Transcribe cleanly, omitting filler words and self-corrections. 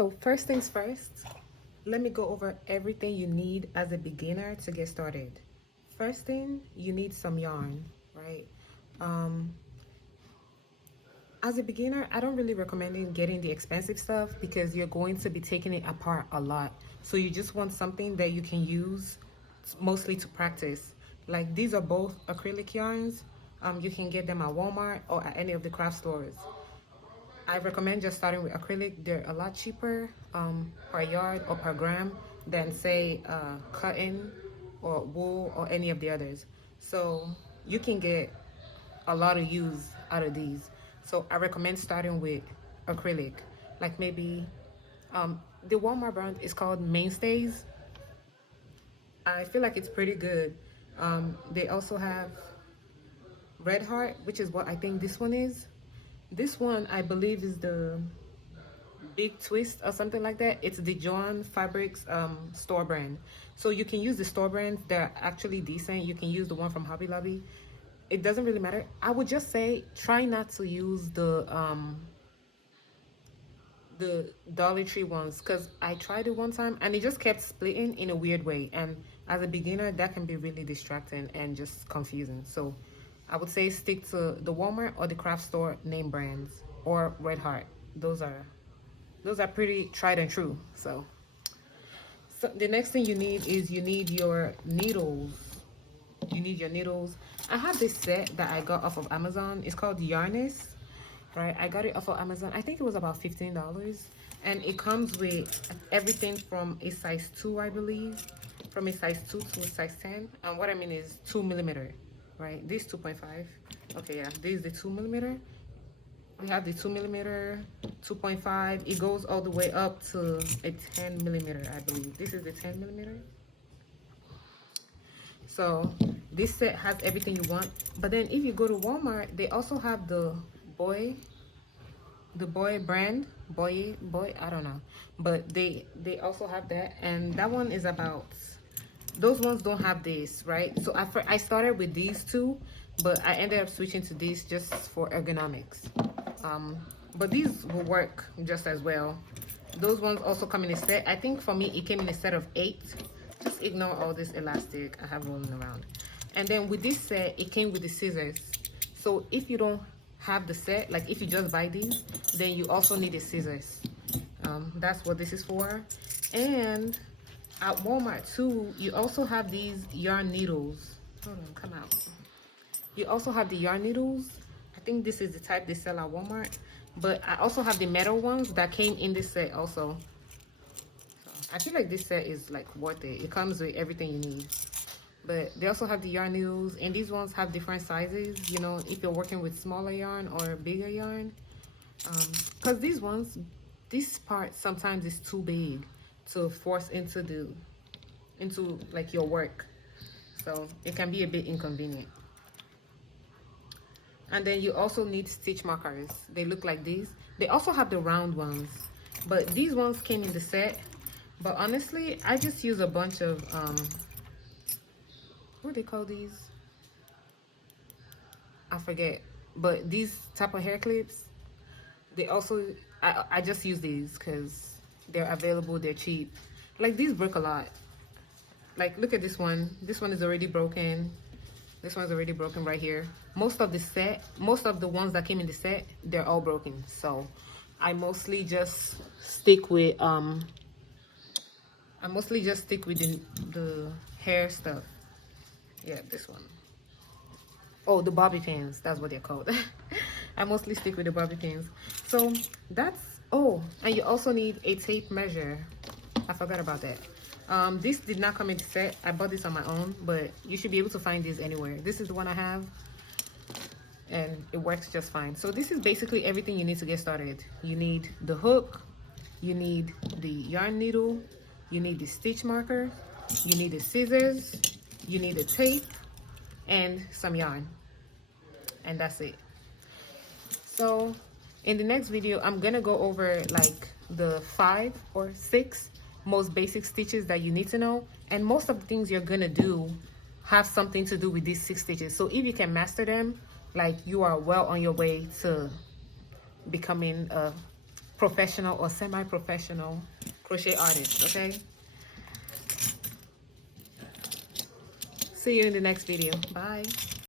So first things first, let me go over everything you need as a beginner to get started. First thing, you need some yarn, right? Um, as a beginner, I don't really recommend getting the expensive stuff because you're going to be taking it apart a lot. So you just want something that you can use mostly to practice. Like these are both acrylic yarns. You can get them at Walmart or at any of the craft stores. I recommend just starting with acrylic. They're a lot cheaper per yard or per gram than say cotton or wool or any of the others. So you can get a lot of use out of these. So I recommend starting with acrylic. Like maybe the Walmart brand is called Mainstays. I feel like it's pretty good. They also have Red Heart, which is what I think this one is. This one I believe is the Big Twist or something like that. It's the John Fabrics store brand. So you can use the store brands. They're actually decent. You can use the one from Hobby Lobby. It doesn't really matter. I would just say try not to use the Dollar Tree ones, because I tried it one time and it just kept splitting in a weird way, and as a beginner that can be really distracting and just confusing. So I would say stick to the Walmart or the craft store name brands or Red Heart. Those are pretty tried and true. So the next thing you need is you need your needles. You need your needles. I have this set that I got off of Amazon. It's called Yarnest, right? I got it off of Amazon. I think it was about $15, and it comes with everything from a size 2, I believe, from a size 2 to a size 10. And what I mean is 2mm, right? This 2.5. Okay, yeah, this is the 2mm. We have the 2mm, 2.5. It goes all the way up to a 10mm, I believe. This is the 10mm. So this set has everything you want. But then if you go to Walmart, they also have the boy brand, boy, I don't know, but they also have that, and that one is about, those ones don't have this, right? So I started with these two, but I ended up switching to these just for ergonomics. But these will work just as well. Those ones also come in a set. I think for me it came in a set of 8. Just ignore all this elastic I have rolling around. And then with this set, it came with the scissors. So if you don't have the set, like if you just buy these, then you also need the scissors. That's what this is for. And at Walmart too, you also have these yarn needles. Hold on, come out. You also have the yarn needles. I think this is the type they sell at Walmart, but I also have the metal ones that came in this set also. I feel like this set is like worth it. It comes with everything you need. But they also have the yarn needles, and these ones have different sizes, you know, if you're working with smaller yarn or bigger yarn. Because these ones, this part sometimes is too big to force into like your work. So it can be a bit inconvenient. And then you also need stitch markers. They look like these. They also have the round ones, but these ones came in the set. But honestly, I just use a bunch of what do they call these? I forget. But these type of hair clips, they also, I just use these because they're available, they're cheap. Like these break a lot. Like look at this one. This one is already broken. This one's already broken right here. Most of the set, most of the ones that came in the set, they're all broken. So I mostly just stick with the hair stuff. Yeah, this one. Oh, the bobby pins, that's what they're called. I mostly stick with the bobby pins. So that's, oh, and you also need a tape measure. I forgot about that. This did not come in the set. I bought this on my own, but you should be able to find this anywhere. This is the one I have, and it works just fine. So this is basically everything you need to get started. You need the hook, you need the yarn needle, you need the stitch marker, you need the scissors, you need the tape, and some yarn, and that's it. So in the next video, I'm gonna go over like the 5 or 6 most basic stitches that you need to know, and most of the things you're gonna do have something to do with these 6 stitches. So if you can master them, like you are well on your way to becoming a professional or semi-professional crochet artist, okay? See you in the next video. Bye.